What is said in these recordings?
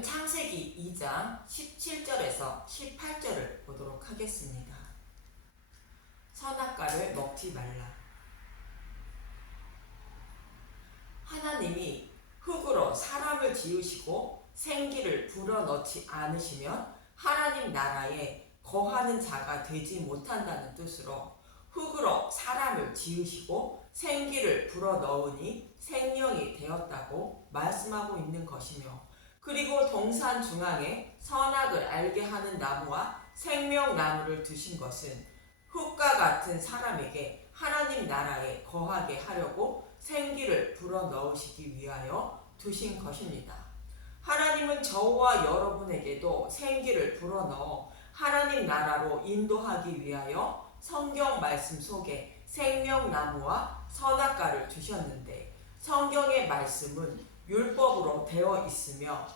오늘은 창세기 2장 17절에서 18절을 보도록 하겠습니다. 선악과를 먹지 말라. 하나님이 흙으로 사람을 지으시고 생기를 불어넣지 않으시면 하나님 나라에 거하는 자가 되지 못한다는 뜻으로 흙으로 사람을 지으시고 생기를 불어넣으니 생명이 되었다고 말씀하고 있는 것이며, 그리고 동산 중앙에 선악을 알게 하는 나무와 생명나무를 두신 것은 흙과 같은 사람에게 하나님 나라에 거하게 하려고 생기를 불어넣으시기 위하여 두신 것입니다. 하나님은 저와 여러분에게도 생기를 불어넣어 하나님 나라로 인도하기 위하여 성경 말씀 속에 생명나무와 선악과를 주셨는데, 성경의 말씀은 율법으로 되어 있으며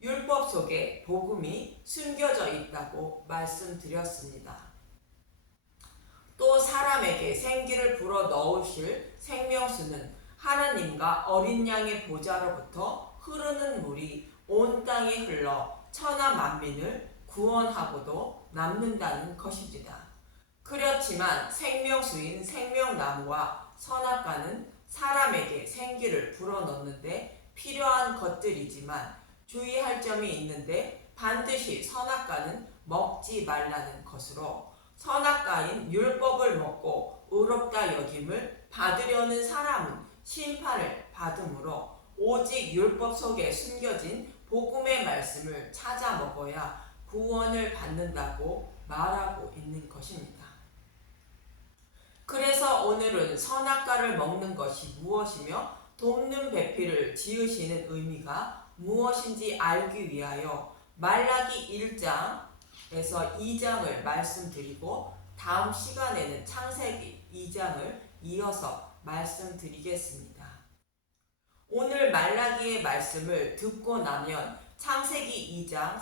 율법 속에 복음이 숨겨져 있다고 말씀드렸습니다. 또 사람에게 생기를 불어넣으실 생명수는 하나님과 어린 양의 보좌로부터 흐르는 물이 온 땅에 흘러 천하 만민을 구원하고도 남는다는 것입니다. 그렇지만 생명수인 생명나무와 선악과는 사람에게 생기를 불어넣는데 필요한 것들이지만 주의할 점이 있는데, 반드시 선악과는 먹지 말라는 것으로 선악과인 율법을 먹고 의롭다 여김을 받으려는 사람은 심판을 받으므로 오직 율법 속에 숨겨진 복음의 말씀을 찾아 먹어야 구원을 받는다고 말하고 있는 것입니다. 그래서 오늘은 선악과를 먹는 것이 무엇이며 돕는 배필을 지으시는 의미가 무엇인지 알기 위하여 말라기 1장에서 2장을 말씀드리고, 다음 시간에는 창세기 2장을 이어서 말씀드리겠습니다. 오늘 말라기의 말씀을 듣고 나면 창세기 2장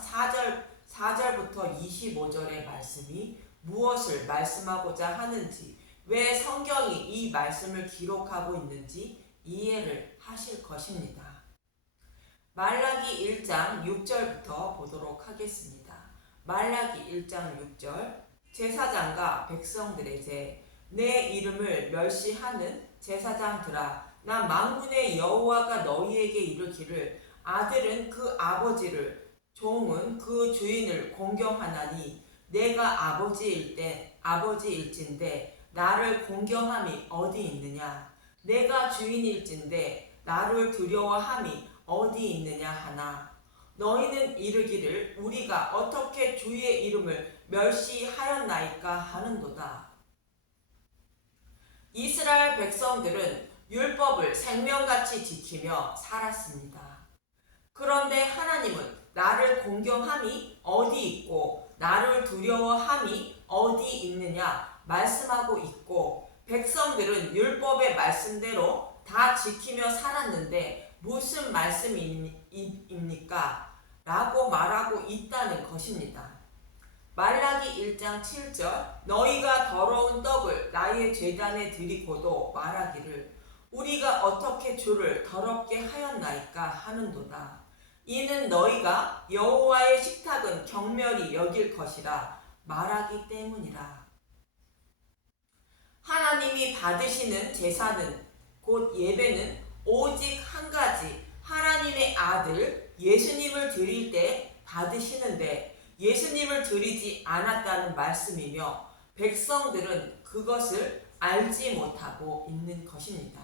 4절부터 25절의 말씀이 무엇을 말씀하고자 하는지, 왜 성경이 이 말씀을 기록하고 있는지 이해를 하실 것입니다. 말라기 1장 6절부터 보도록 하겠습니다. 말라기 1장 6절. 제사장과 백성들의 죄, 내 이름을 멸시하는 제사장들아, 나 만군의 여호와가 너희에게 이르기를, 아들은 그 아버지를, 종은 그 주인을 공경하나니 내가 아버지일진데 나를 공경함이 어디 있느냐? 내가 주인일진데 나를 두려워함이 어디 있느냐 하나, 너희는 이르기를 우리가 어떻게 주의 이름을 멸시하였나이까 하는도다. 이스라엘 백성들은 율법을 생명같이 지키며 살았습니다. 그런데 하나님은 나를 공경함이 어디 있고 나를 두려워함이 어디 있느냐 말씀하고 있고, 백성들은 율법의 말씀대로 다 지키며 살았는데 무슨 말씀입니까? 라고 말하고 있다는 것입니다. 말라기 1장 7절. 너희가 더러운 떡을 나의 제단에 드리고도 말하기를 우리가 어떻게 주를 더럽게 하였나이까 하는도다. 이는 너희가 여호와의 식탁은 경멸히 여길 것이라 말하기 때문이라. 하나님이 받으시는 제사는, 곧 예배는 오직 한 가지, 하나님의 아들 예수님을 드릴 때 받으시는데 예수님을 드리지 않았다는 말씀이며, 백성들은 그것을 알지 못하고 있는 것입니다.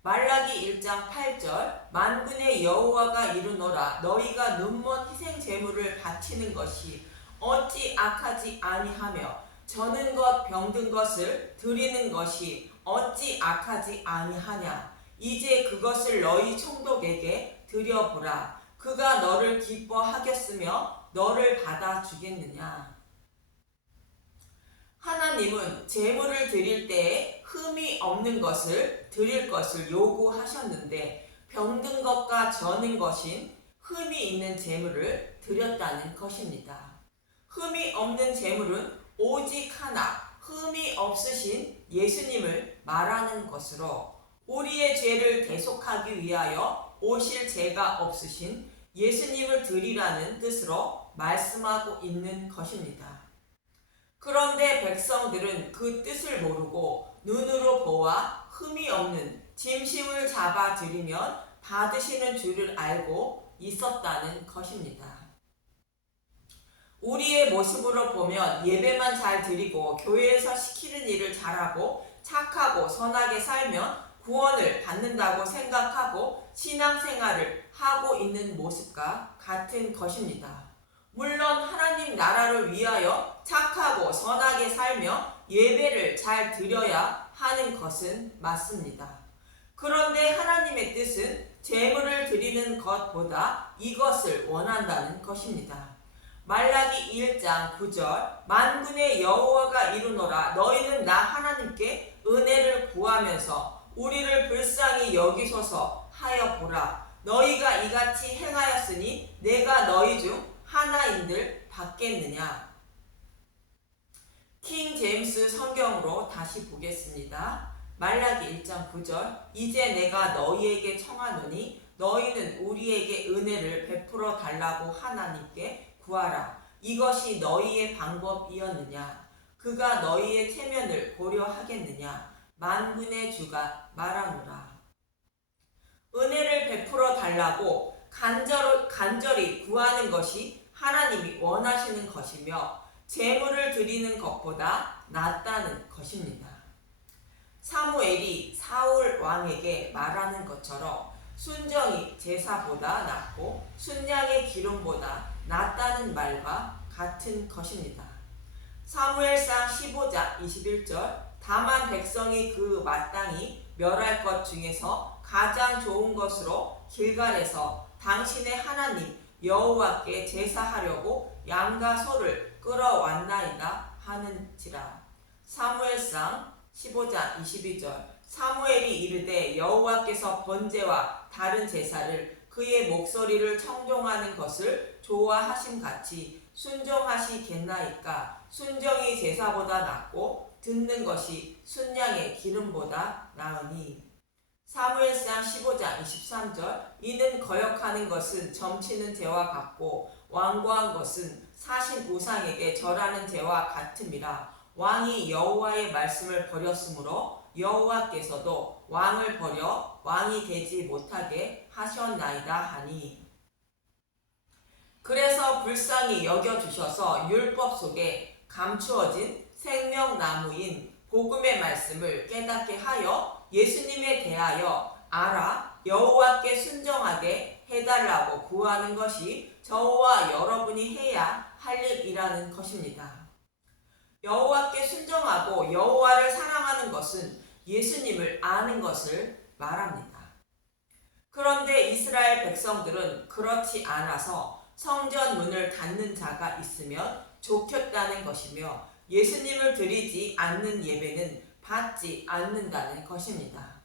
말라기 1장 8절. 만군의 여호와가 이르노라, 너희가 눈먼 희생 제물을 바치는 것이 어찌 악하지 아니하며 저는 것 병든 것을 드리는 것이 어찌 악하지 아니하냐? 이제 그것을 너희 총독에게 드려보라. 그가 너를 기뻐하겠으며 너를 받아주겠느냐? 하나님은 제물을 드릴 때에 흠이 없는 것을 드릴 것을 요구하셨는데, 병든 것과 저는 것인 흠이 있는 제물을 드렸다는 것입니다. 흠이 없는 제물은 오직 하나, 흠이 없으신 예수님을 말하는 것으로, 우리의 죄를 대속하기 위하여 오실 죄가 없으신 예수님을 드리라는 뜻으로 말씀하고 있는 것입니다. 그런데 백성들은 그 뜻을 모르고 눈으로 보아 흠이 없는 짐승을 잡아 드리면 받으시는 줄을 알고 있었다는 것입니다. 우리의 모습으로 보면 예배만 잘 드리고 교회에서 시키는 일을 잘하고 착하고 선하게 살면 구원을 받는다고 생각하고 신앙생활을 하고 있는 모습과 같은 것입니다. 물론 하나님 나라를 위하여 착하고 선하게 살며 예배를 잘 드려야 하는 것은 맞습니다. 그런데 하나님의 뜻은 제물을 드리는 것보다 이것을 원한다는 것입니다. 말라기 1장 9절 만군의 여호와가 이르노라 너희는 나 하나님께 은혜를 구하면서 우리를 불쌍히 여기소서 하여 보라. 너희가 이같이 행하였으니 내가 너희 중 하나인들 받겠느냐. 킹 제임스 성경으로 다시 보겠습니다. 말라기 1장 9절 이제 내가 너희에게 청하노니 너희는 우리에게 은혜를 베풀어 달라고 하나님께 구하라. 이것이 너희의 방법이었느냐? 그가 너희의 체면을 고려하겠느냐? 만군의 주가 말하노라. 은혜를 베풀어 달라고 간절히 구하는 것이 하나님이 원하시는 것이며 제물을 드리는 것보다 낫다는 것입니다. 사무엘이 사울 왕에게 말하는 것처럼 순정이 제사보다 낫고 순양의 기름보다 낫다는 말과 같은 것입니다. 사무엘상 15장 21절 다만 백성이 그 마땅히 멸할 것 중에서 가장 좋은 것으로 길갈에서 당신의 하나님 여호와께 제사하려고 양과 소를 끌어왔나이다 하는지라. 사무엘상 15장 22절 사무엘이 이르되 여호와께서 번제와 다른 제사를 그의 목소리를 청종하는 것을 좋아하심같이 순종하시겠나이까. 순종이 제사보다 낫고 듣는 것이 순양의 기름보다 나으니. 사무엘상 15장 23절 이는 거역하는 것은 점치는 죄와 같고 완고한 것은 사신 우상에게 절하는 죄와 같음이라. 왕이 여호와의 말씀을 버렸으므로 여호와께서도 왕을 버려 왕이 되지 못하게 하셨나이다 하니. 그래서 불쌍히 여겨주셔서 율법 속에 감추어진 생명나무인 복음의 말씀을 깨닫게 하여 예수님에 대하여 알아 여호와께 순종하게 해달라고 구하는 것이 저와 여러분이 해야 할 일이라는 것입니다. 여호와께 순종하고 여호와를 사랑하는 것은 예수님을 아는 것을 말합니다. 그런데 이스라엘 백성들은 그렇지 않아서 성전 문을 닫는 자가 있으면 좋겠다는 것이며 예수님을 드리지 않는 예배는 받지 않는다는 것입니다.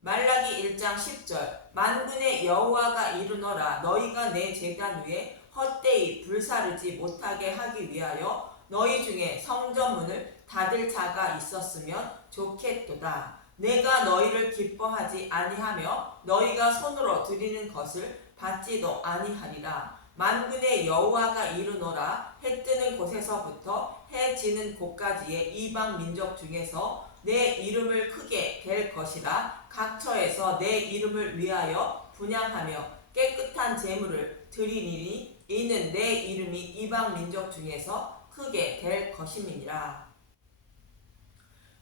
말라기 1장 10절 만군의 여호와가 이르노라 너희가 내 제단 위에 헛되이 불사르지 못하게 하기 위하여 너희 중에 성전문을 닫을 자가 있었으면 좋겠도다. 내가 너희를 기뻐하지 아니하며 너희가 손으로 드리는 것을 받지도 아니하리라. 만군의 여호와가 이르노라 해 뜨는 곳에서부터 해 지는 곳까지의 이방 민족 중에서 내 이름을 크게 될 것이라. 각처에서 내 이름을 위하여 분향하며 깨끗한 제물을 드리니니 이는 내 이름이 이방 민족 중에서 크게 될 것임이니라.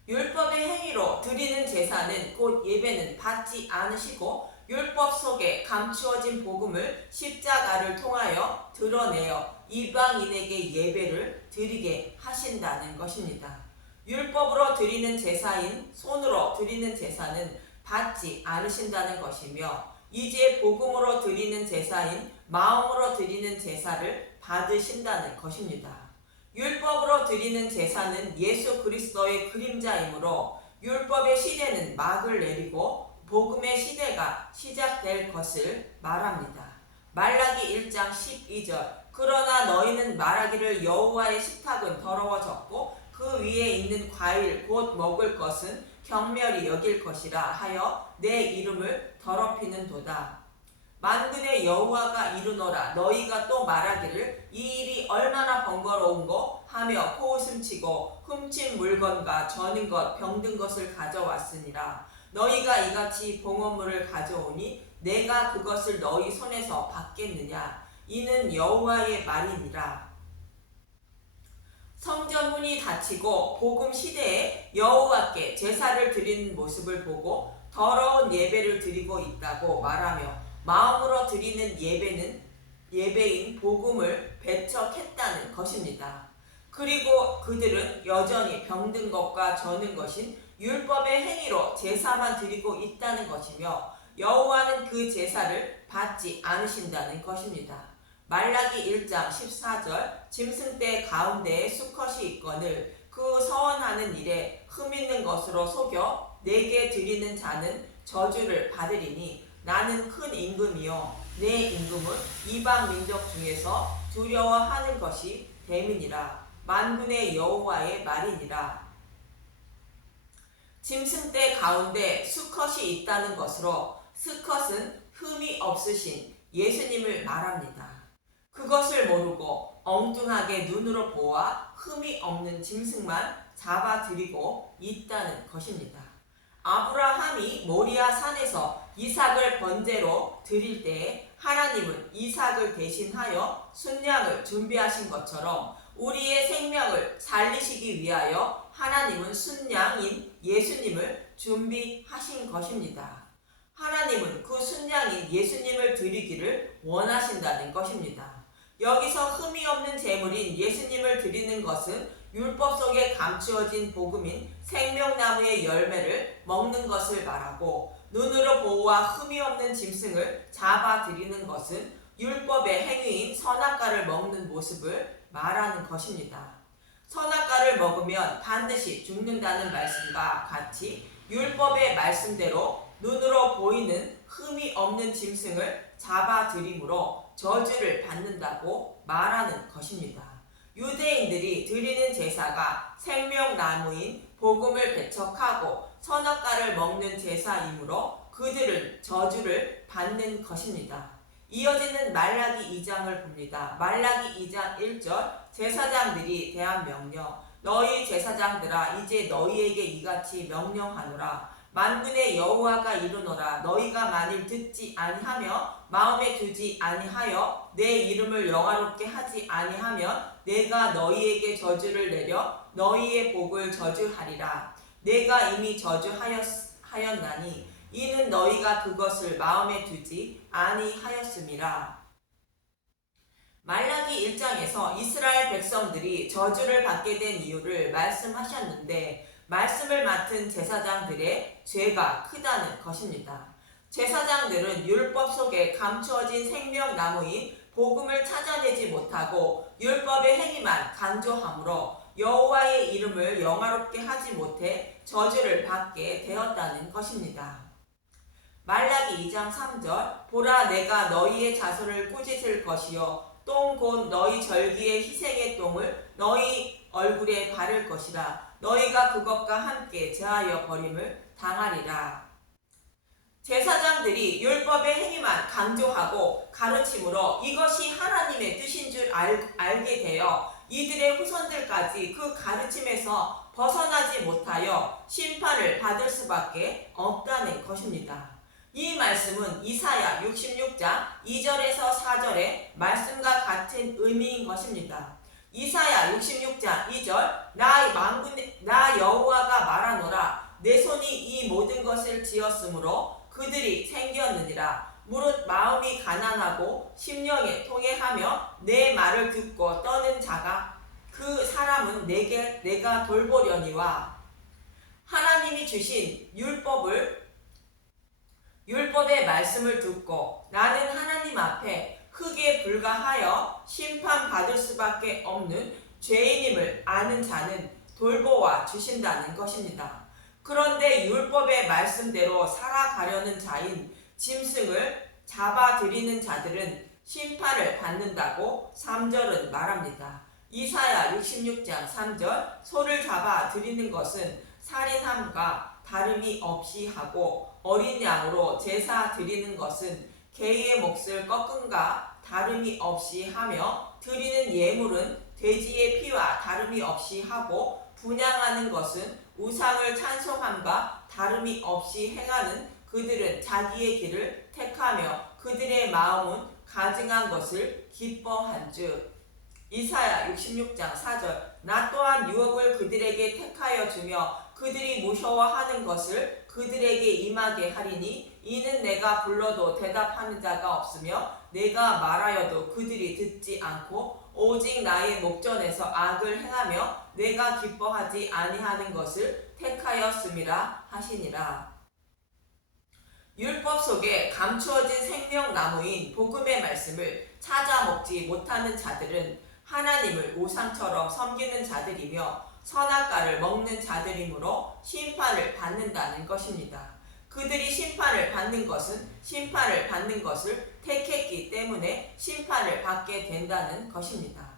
율법의 행위로 드리는 제사는 곧 예배는 받지 않으시고 율법 속에 감추어진 복음을 십자가를 통하여 드러내어 이방인에게 예배를 드리게 하신다는 것입니다. 율법으로 드리는 제사인 손으로 드리는 제사는 받지 않으신다는 것이며 이제 복음으로 드리는 제사인 마음으로 드리는 제사를 받으신다는 것입니다. 율법으로 드리는 제사는 예수 그리스도의 그림자이므로 율법의 시대는 막을 내리고 복음의 시대가 시작될 것을 말합니다. 말라기 1장 12절 그러나 너희는 말하기를 여호와의 식탁은 더러워졌고 그 위에 있는 과일 곧 먹을 것은 경멸히 여길 것이라 하여 내 이름을 더럽히는도다. 만군의 여호와가 이르노라. 너희가 또 말하기를 이 일이 얼마나 번거로운고 하며 코웃음치고 훔친 물건과 저는 것 병든 것을 가져왔으니라. 너희가 이같이 봉헌물을 가져오니 내가 그것을 너희 손에서 받겠느냐. 이는 여호와의 말이니라. 성전문이 닫히고 복음 시대에 여호와께 제사를 드리는 모습을 보고 더러운 예배를 드리고 있다고 말하며 마음으로 드리는 예배인 복음을 배척했다는 것입니다. 그리고 그들은 여전히 병든 것과 저는 것인 율법의 행위로 제사만 드리고 있다는 것이며 여호와는 그 제사를 받지 않으신다는 것입니다. 말라기 1장 14절 짐승떼 가운데에 수컷이 있거늘 그 서원하는 일에 흠있는 것으로 속여 내게 드리는 자는 저주를 받으리니 나는 큰 임금이요 내 임금은 이방 민족 중에서 두려워하는 것이 됨이니라. 만군의 여호와의 말이니라. 짐승떼 가운데 수컷이 있다는 것으로 수컷은 흠이 없으신 예수님을 말합니다. 그것을 모르고 엉뚱하게 눈으로 보아 흠이 없는 짐승만 잡아들이고 있다는 것입니다. 아브라함이 모리아 산에서 이삭을 번제로 드릴 때에 하나님은 이삭을 대신하여 순양을 준비하신 것처럼 우리의 생명을 살리시기 위하여 하나님은 순양인 예수님을 준비하신 것입니다. 하나님은 그 순양인 예수님을 드리기를 원하신다는 것입니다. 여기서 흠이 없는 제물인 예수님을 드리는 것은 율법 속에 감추어진 복음인 생명나무의 열매를 먹는 것을 말하고 눈으로 보호와 흠이 없는 짐승을 잡아 드리는 것은 율법의 행위인 선악과를 먹는 모습을 말하는 것입니다. 선악과를 먹으면 반드시 죽는다는 말씀과 같이 율법의 말씀대로 눈으로 보이는 흠이 없는 짐승을 잡아들이므로 저주를 받는다고 말하는 것입니다. 유대인들이 드리는 제사가 생명나무인 복음을 배척하고 선악과를 먹는 제사이므로 그들은 저주를 받는 것입니다. 이어지는 말라기 2장을 봅니다. 말라기 2장 1절 제사장들이 대한 명령. 너희 제사장들아 이제 너희에게 이같이 명령하노라. 만군의 여호와가 이르노라. 너희가 만일 듣지 아니하며 마음에 두지 아니하여 내 이름을 영화롭게 하지 아니하면 내가 너희에게 저주를 내려 너희의 복을 저주하리라. 내가 이미 저주하였나니 이는 너희가 그것을 마음에 두지 아니하였음이라. 말라기 1장에서 이스라엘 백성들이 저주를 받게 된 이유를 말씀하셨는데 말씀을 맡은 제사장들의 죄가 크다는 것입니다. 제사장들은 율법 속에 감추어진 생명나무인 복음을 찾아내지 못하고 율법의 행위만 강조하므로 여호와의 이름을 영화롭게 하지 못해 저주를 받게 되었다는 것입니다. 말라기 2장 3절 보라 내가 너희의 자손을 꾸짖을 것이요 똥 곧 너희 절기의 희생의 똥을 너희 얼굴에 바를 것이라. 너희가 그것과 함께 제하여 버림을 당하리라. 제사장들이 율법의 행위만 강조하고 가르침으로 이것이 하나님의 뜻인 줄 알게 되어 이들의 후손들까지 그 가르침에서 벗어나지 못하여 심판을 받을 수밖에 없다는 것입니다. 이 말씀은 이사야 66장 2절에서 4절의 말씀과 같은 의미인 것입니다. 이사야 66장 2절 나 여호와가 말하노라. 내 손이 이 모든 것을 지었으므로 그들이 생겼느니라. 무릇 마음이 가난하고 심령에 통해하며 내 말을 듣고 떠는 자가 그 사람은 내가 돌보려니와. 하나님이 주신 율법의 말씀을 듣고 나는 하나님 앞에 흙에 불과하여 심판받을 수밖에 없는 죄인임을 아는 자는 돌보아 주신다는 것입니다. 그런데 율법의 말씀대로 살아가려는 자인 짐승을 잡아들이는 자들은 심판을 받는다고 3절은 말합니다. 이사야 66장 3절 소를 잡아들이는 것은 살인함과 다름이 없이 하고 어린 양으로 제사 드리는 것은 개의 몫을 꺾음과 다름이 없이 하며 드리는 예물은 돼지의 피와 다름이 없이 하고 분향하는 것은 우상을 찬송함과 다름이 없이 행하는 그들은 자기의 길을 택하며 그들의 마음은 가증한 것을 기뻐한즉. 이사야 66장 4절. 나 또한 유업을 그들에게 택하여 주며 그들이 무서워하는 것을 그들에게 임하게 하리니 이는 내가 불러도 대답하는 자가 없으며 내가 말하여도 그들이 듣지 않고 오직 나의 목전에서 악을 행하며 내가 기뻐하지 아니하는 것을 택하였음이라 하시니라. 율법 속에 감추어진 생명나무인 복음의 말씀을 찾아 먹지 못하는 자들은 하나님을 우상처럼 섬기는 자들이며 선악과를 먹는 자들이므로 심판을 받는다는 것입니다. 그들이 심판을 받는 것은 심판을 받는 것을 택했기 때문에 심판을 받게 된다는 것입니다.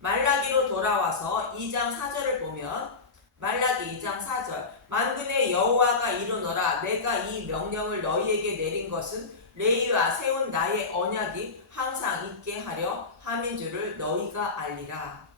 말라기로 돌아와서 2장 4절을 보면 말라기 2장 4절. 만군의 여호와가 이르노라 내가 이 명령을 너희에게 내린 것은 레위와 세운 나의 언약이 항상 있게 하려 함인 줄을 너희가 알리라.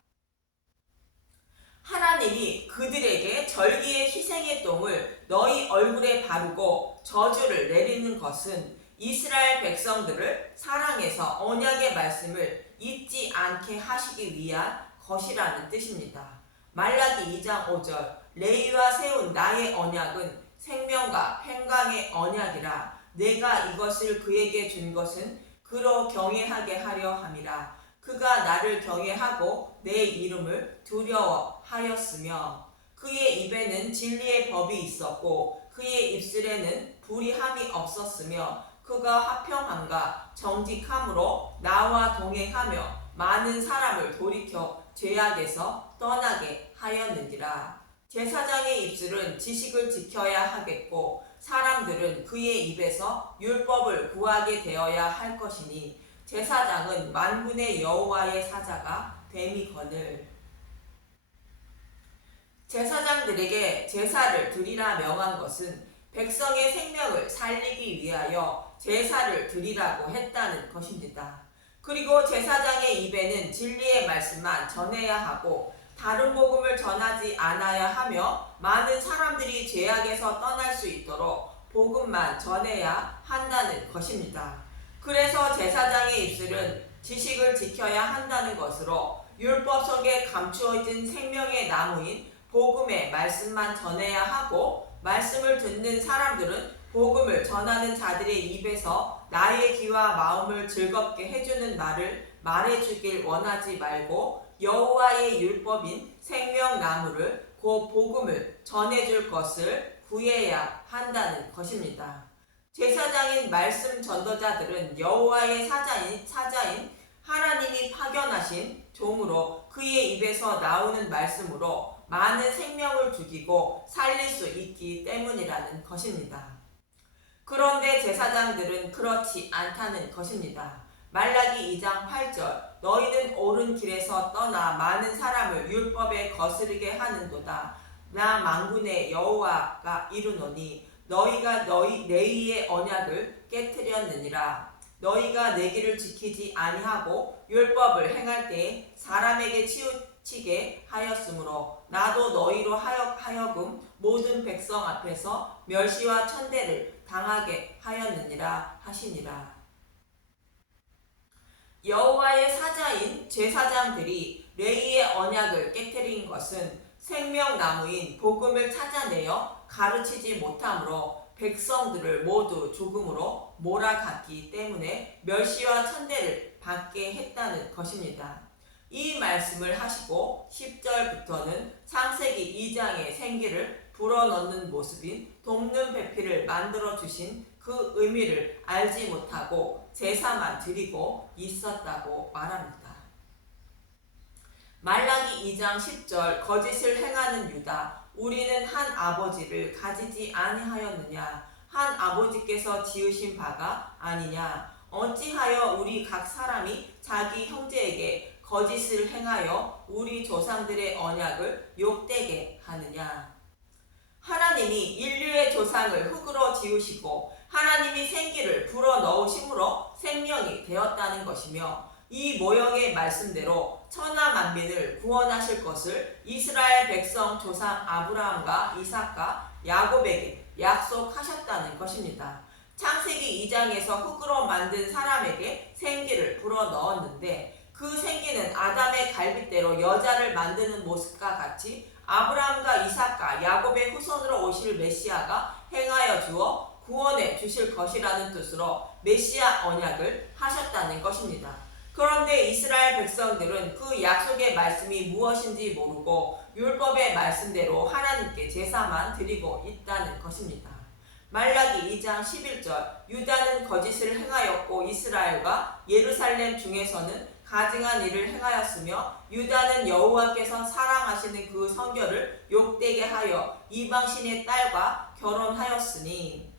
하나님이 그들에게 절기의 희생의 똥을 너희 얼굴에 바르고 저주를 내리는 것은 이스라엘 백성들을 사랑해서 언약의 말씀을 잊지 않게 하시기 위한 것이라는 뜻입니다. 말라기 2장 5절. 레위와 세운 나의 언약은 생명과 평강의 언약이라 내가 이것을 그에게 준 것은 그로 경외하게 하려 함이라. 그가 나를 경외하고 내 이름을 두려워하였으며 그의 입에는 진리의 법이 있었고 그의 입술에는 불의함이 없었으며 그가 화평함과 정직함으로 나와 동행하며 많은 사람을 돌이켜 죄악에서 떠나게 하였느니라. 제사장의 입술은 지식을 지켜야 하겠고 사람들은 그의 입에서 율법을 구하게 되어야 할 것이니 제사장은 만군의 여호와의 사자가 됨이거늘. 제사장들에게 제사를 드리라 명한 것은 백성의 생명을 살리기 위하여 제사를 드리라고 했다는 것입니다. 그리고 제사장의 입에는 진리의 말씀만 전해야 하고 다른 복음을 전하지 않아야 하며 많은 사람들이 죄악에서 떠날 수 있도록 복음만 전해야 한다는 것입니다. 그래서 제사장의 입술은 지식을 지켜야 한다는 것으로 율법 속에 감추어진 생명의 나무인 복음의 말씀만 전해야 하고 말씀을 듣는 사람들은 복음을 전하는 자들의 입에서 나의 귀와 마음을 즐겁게 해주는 말을 말해주길 원하지 말고 여호와의 율법인 생명나무를 그 복음을 전해줄 것을 구해야 한다는 것입니다. 제사장인 말씀 전도자들은 여호와의 사자인 하나님이 파견하신 종으로 그의 입에서 나오는 말씀으로 많은 생명을 죽이고 살릴 수 있기 때문이라는 것입니다. 그런데 제사장들은 그렇지 않다는 것입니다. 말라기 2장 8절. 너희는 옳은 길에서 떠나 많은 사람을 율법에 거스르게 하는도다. 나 만군의 여호와가 이르노니 너희가 너희 레위의 언약을 깨뜨렸느니라. 너희가 내 길을 지키지 아니하고 율법을 행할 때에 사람에게 치우치게 하였으므로 나도 너희로 하여금 모든 백성 앞에서 멸시와 천대를 당하게 하였느니라 하시니라. 여호와의 사자인 제사장들이 레위의 언약을 깨뜨린 것은 생명나무인 복음을 찾아내어 가르치지 못함으로 백성들을 모두 죽음으로 몰아갔기 때문에 멸시와 천대를 받게 했다는 것입니다. 이 말씀을 하시고 10절부터는 창세기 2장의 생기를 불어넣는 모습인 돕는 배필을 만들어 주신 그 의미를 알지 못하고 제사만 드리고 있었다고 말합니다. 말라기 2장 10절. 거짓을 행하는 유다, 우리는 한 아버지를 가지지 아니하였느냐? 한 아버지께서 지으신 바가 아니냐? 어찌하여 우리 각 사람이 자기 형제에게 거짓을 행하여 우리 조상들의 언약을 욕되게 하느냐? 하나님이 인류의 조상을 흙으로 지으시고 하나님이 생기를 불어넣으심으로 생명이 되었다는 것이며, 이 모형의 말씀대로 천하 만민을 구원하실 것을 이스라엘 백성 조상 아브라함과 이삭과 야곱에게 약속하셨다는 것입니다. 창세기 2장에서 흙으로 만든 사람에게 생기를 불어넣었는데, 그 생기는 아담의 갈빗대로 여자를 만드는 모습과 같이 아브라함과 이삭과 야곱의 후손으로 오실 메시아가 행하여 주어 구원해 주실 것이라는 뜻으로 메시아 언약을 하셨다는 것입니다. 그런데 이스라엘 백성들은 그 약속의 말씀이 무엇인지 모르고 율법의 말씀대로 하나님께 제사만 드리고 있다는 것입니다. 말라기 2장 11절, 유다는 거짓을 행하였고 이스라엘과 예루살렘 중에서는 가증한 일을 행하였으며, 유다는 여호와께서 사랑하시는 그 성결을 욕되게 하여 이방신의 딸과 결혼하였으니,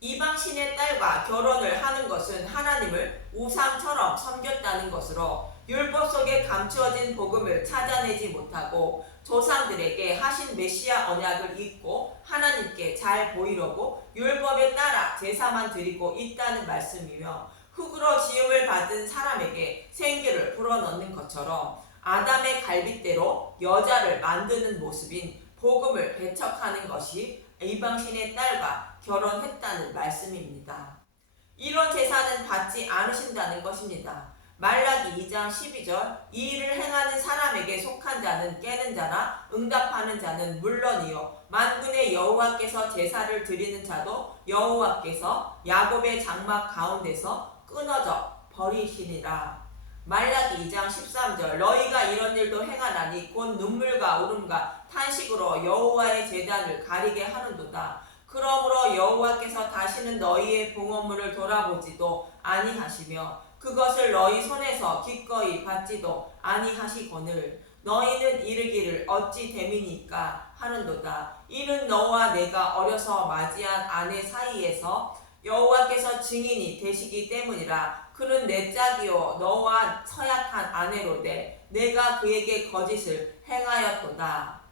이방신의 딸과 결혼을 하는 것은 하나님을 우상처럼 섬겼다는 것으로 율법 속에 감추어진 복음을 찾아내지 못하고 조상들에게 하신 메시아 언약을 잊고 하나님께 잘 보이려고 율법에 따라 제사만 드리고 있다는 말씀이며, 흙으로 지음을 받은 사람에게 생기를 불어넣는 것처럼 아담의 갈빗대로 여자를 만드는 모습인 복음을 배척하는 것이 이방신의 딸과 결혼했다는 말씀입니다. 이런 제사는 받지 않으신다는 것입니다. 말라기 2장 12절, 이 일을 행하는 사람에게 속한 자는 깨는 자나 응답하는 자는 물론이요 만군의 여호와께서 제사를 드리는 자도 여호와께서 야곱의 장막 가운데서 끊어져 버리시니라. 말라기 2장 13절, 너희가 이런 일도 행하나니 곧 눈물과 울음과 탄식으로 여호와의 제단을 가리게 하는도다. 그러므로 여호와께서 다시는 너희의 봉헌물을 돌아보지도 아니하시며 그것을 너희 손에서 기꺼이 받지도 아니하시거늘 너희는 이르기를 어찌 됨이니까 하는도다. 이는 너와 내가 어려서 맞이한 아내 사이에서 여호와께서 증인이 되시기 때문이라. 그는 내 짝이요 너와 서약한 아내로되 내가 그에게 거짓을 행하였도다.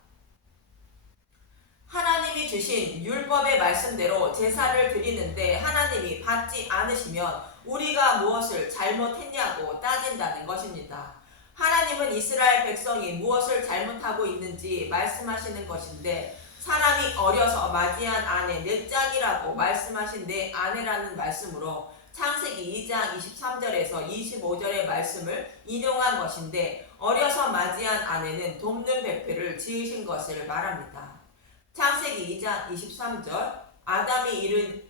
하나님이 주신 율법의 말씀대로 제사를 드리는데 하나님이 받지 않으시면 우리가 무엇을 잘못했냐고 따진다는 것입니다. 하나님은 이스라엘 백성이 무엇을 잘못하고 있는지 말씀하시는 것인데, 사람이 어려서 맞이한 아내 내 짝이라고 말씀하신 내 아내라는 말씀으로 창세기 2장 23절에서 25절의 말씀을 인용한 것인데, 어려서 맞이한 아내는 돕는 배필을 지으신 것을 말합니다. 창세기 2장 23절, 아담이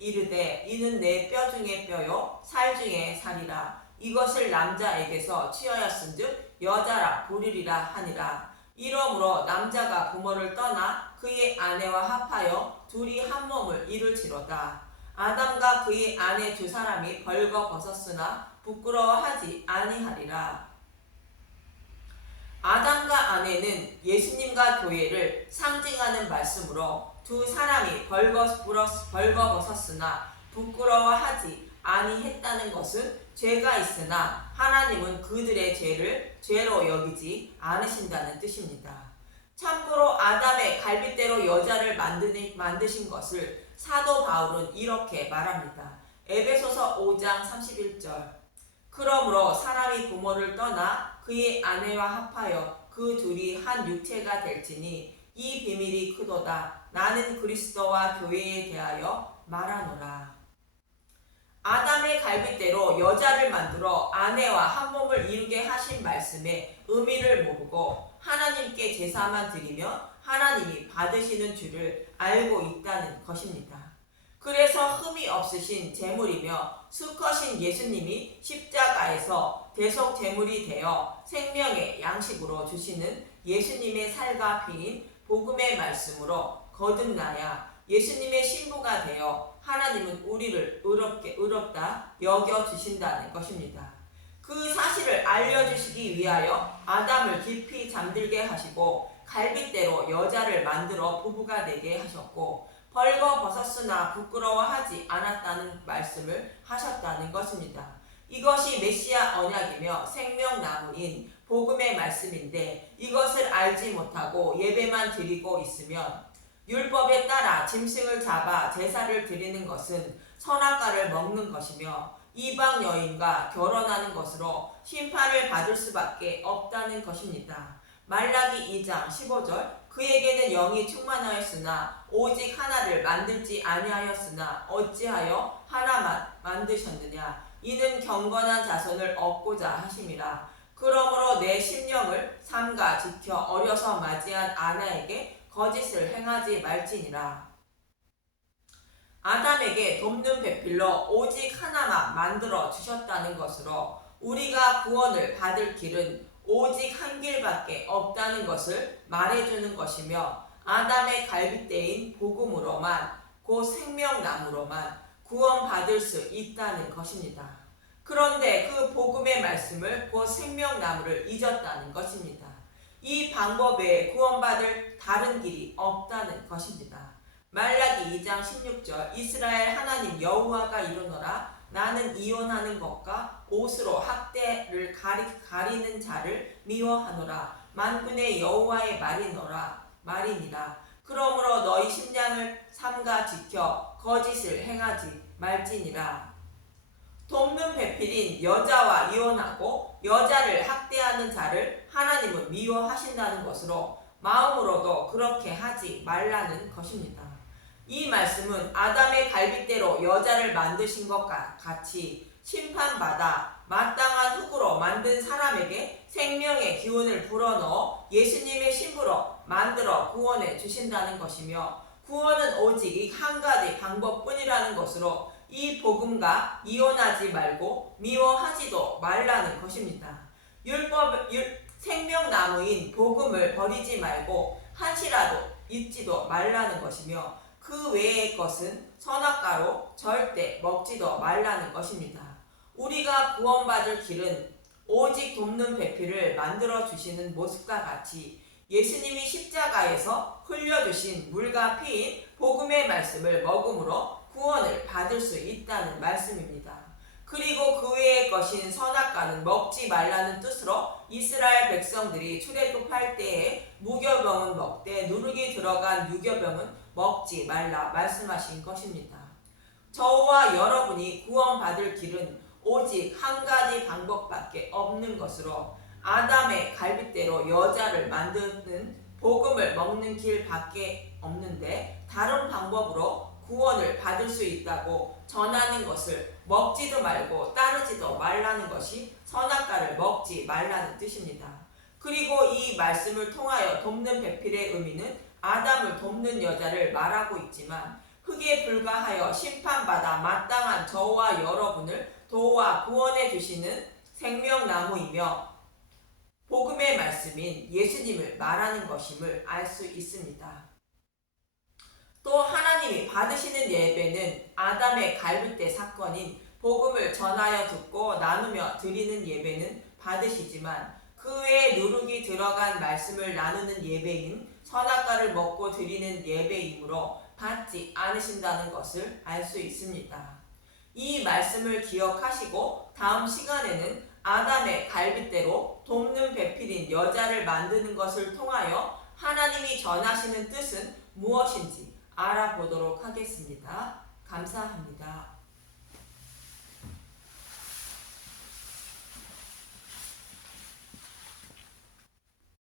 이르되 이는 내 뼈 중에 뼈요 살 중에 살이라. 이것을 남자에게서 취하였은즉 여자라 부르리라 하니라. 이러므로 남자가 부모를 떠나 그의 아내와 합하여 둘이 한 몸을 이룰지로다. 아담과 그의 아내 두 사람이 벌거벗었으나 부끄러워하지 아니하리라. 아담과 아내는 예수님과 교회를 상징하는 말씀으로 두 사람이 벌거벗었으나 부끄러워하지 아니했다는 것은 죄가 있으나 하나님은 그들의 죄를 죄로 여기지 않으신다는 뜻입니다. 참고로 아담의 갈빗대로 여자를 만드신 것을 사도 바울은 이렇게 말합니다. 에베소서 5장 31절, 그러므로 사람이 부모를 떠나 그의 아내와 합하여 그 둘이 한 육체가 될지니 이 비밀이 크도다. 나는 그리스도와 교회에 대하여 말하노라. 아담의 갈빗대로 여자를 만들어 아내와 한 몸을 이루게 하신 말씀의 의미를 모르고 하나님께 제사만 드리며 하나님이 받으시는 줄을 알고 있다는 것입니다. 그래서 흠이 없으신 제물이며 수컷인 예수님이 십자가에서 대속 제물이 되어 생명의 양식으로 주시는 예수님의 살과 피인 복음의 말씀으로 거듭나야 예수님의 신부가 되어 하나님은 우리를 의롭다 여겨주신다는 것입니다. 그 사실을 알려주시기 위하여 아담을 깊이 잠들게 하시고 갈빗대로 여자를 만들어 부부가 되게 하셨고 벌거벗었으나 부끄러워하지 않았다는 말씀을 하셨다는 것입니다. 이것이 메시아 언약이며 생명나무인 복음의 말씀인데, 이것을 알지 못하고 예배만 드리고 있으면 율법에 따라 짐승을 잡아 제사를 드리는 것은 선악과를 먹는 것이며 이방 여인과 결혼하는 것으로 심판을 받을 수밖에 없다는 것입니다. 말라기 2장 15절 그에게는 영이 충만하였으나 오직 하나를 만들지 아니하였으나 어찌하여 하나만 만드셨느냐 이는 경건한 자손을 얻고자 하심이라. 그러므로 내 심령을 삼가 지켜 어려서 맞이한 아내에게 거짓을 행하지 말지니라. 아담에게 돕는 배필로 오직 하나만 만들어 주셨다는 것으로 우리가 구원을 받을 길은 오직 한 길밖에 없다는 것을 말해주는 것이며 아담의 갈빗대인 복음으로만 곧 생명나무로만 구원받을 수 있다는 것입니다. 그런데 그 복음의 말씀을 곧 생명나무를 잊었다는 것입니다. 이 방법 외에 구원받을 다른 길이 없다는 것입니다. 말라기 2장 16절 이스라엘 하나님 여호와가 이르노라 나는 이혼하는 것과 옷으로 학대를 가리는 자를 미워하노라 만군의 여호와의 말이니라. 그러므로 너희 심장을 삼가 지켜 거짓을 행하지 말지니라. 돕는 배필인 여자와 이혼하고 여자를 학대하는 자를 하나님은 미워하신다는 것으로 마음으로도 그렇게 하지 말라는 것입니다. 이 말씀은 아담의 갈빗대로 여자를 만드신 것과 같이 심판받아 마땅한 흙으로 만든 사람에게 생명의 기운을 불어넣어 예수님의 신부로 만들어 구원해 주신다는 것이며 구원은 오직 한 가지 방법뿐이라는 것으로 이 복음과 이혼하지 말고 미워하지도 말라는 것입니다. 생명나무인 복음을 버리지 말고 한시라도 잊지도 말라는 것이며 그 외의 것은 선악과로 절대 먹지도 말라는 것입니다. 우리가 구원받을 길은 오직 돕는 배필을 만들어 주시는 모습과 같이 예수님이 십자가에서 흘려주신 물과 피인 복음의 말씀을 먹음으로 구원을 받을 수 있다는 말씀입니다. 그리고 그 외의 것인 선악과는 먹지 말라는 뜻으로 이스라엘 백성들이 출애굽할 때에 무교병은 먹되 누룩이 들어간 유교병은 먹지 말라 말씀하신 것입니다. 저와 여러분이 구원받을 길은 오직 한 가지 방법밖에 없는 것으로 아담의 갈빗대로 여자를 만드는 복음을 먹는 길밖에 없는데 다른 방법으로 구원을 받을 수 있다고 전하는 것을 먹지도 말고 따르지도 말라는 것이 선악과를 먹지 말라는 뜻입니다. 그리고 이 말씀을 통하여 돕는 배필의 의미는 아담을 돕는 여자를 말하고 있지만 흙에 불과하여 심판받아 마땅한 저와 여러분을 도와 구원해 주시는 생명나무이며 복음의 말씀인 예수님을 말하는 것임을 알 수 있습니다. 또 하나님이 받으시는 예배는 아담의 갈빗대 사건인 복음을 전하여 듣고 나누며 드리는 예배는 받으시지만 그 외에 누룩이 들어간 말씀을 나누는 예배인 선악과를 먹고 드리는 예배이므로 받지 않으신다는 것을 알 수 있습니다. 이 말씀을 기억하시고 다음 시간에는 아담의 갈빗대로 돕는 배필인 여자를 만드는 것을 통하여 하나님이 전하시는 뜻은 무엇인지 알아보도록 하겠습니다. 감사합니다.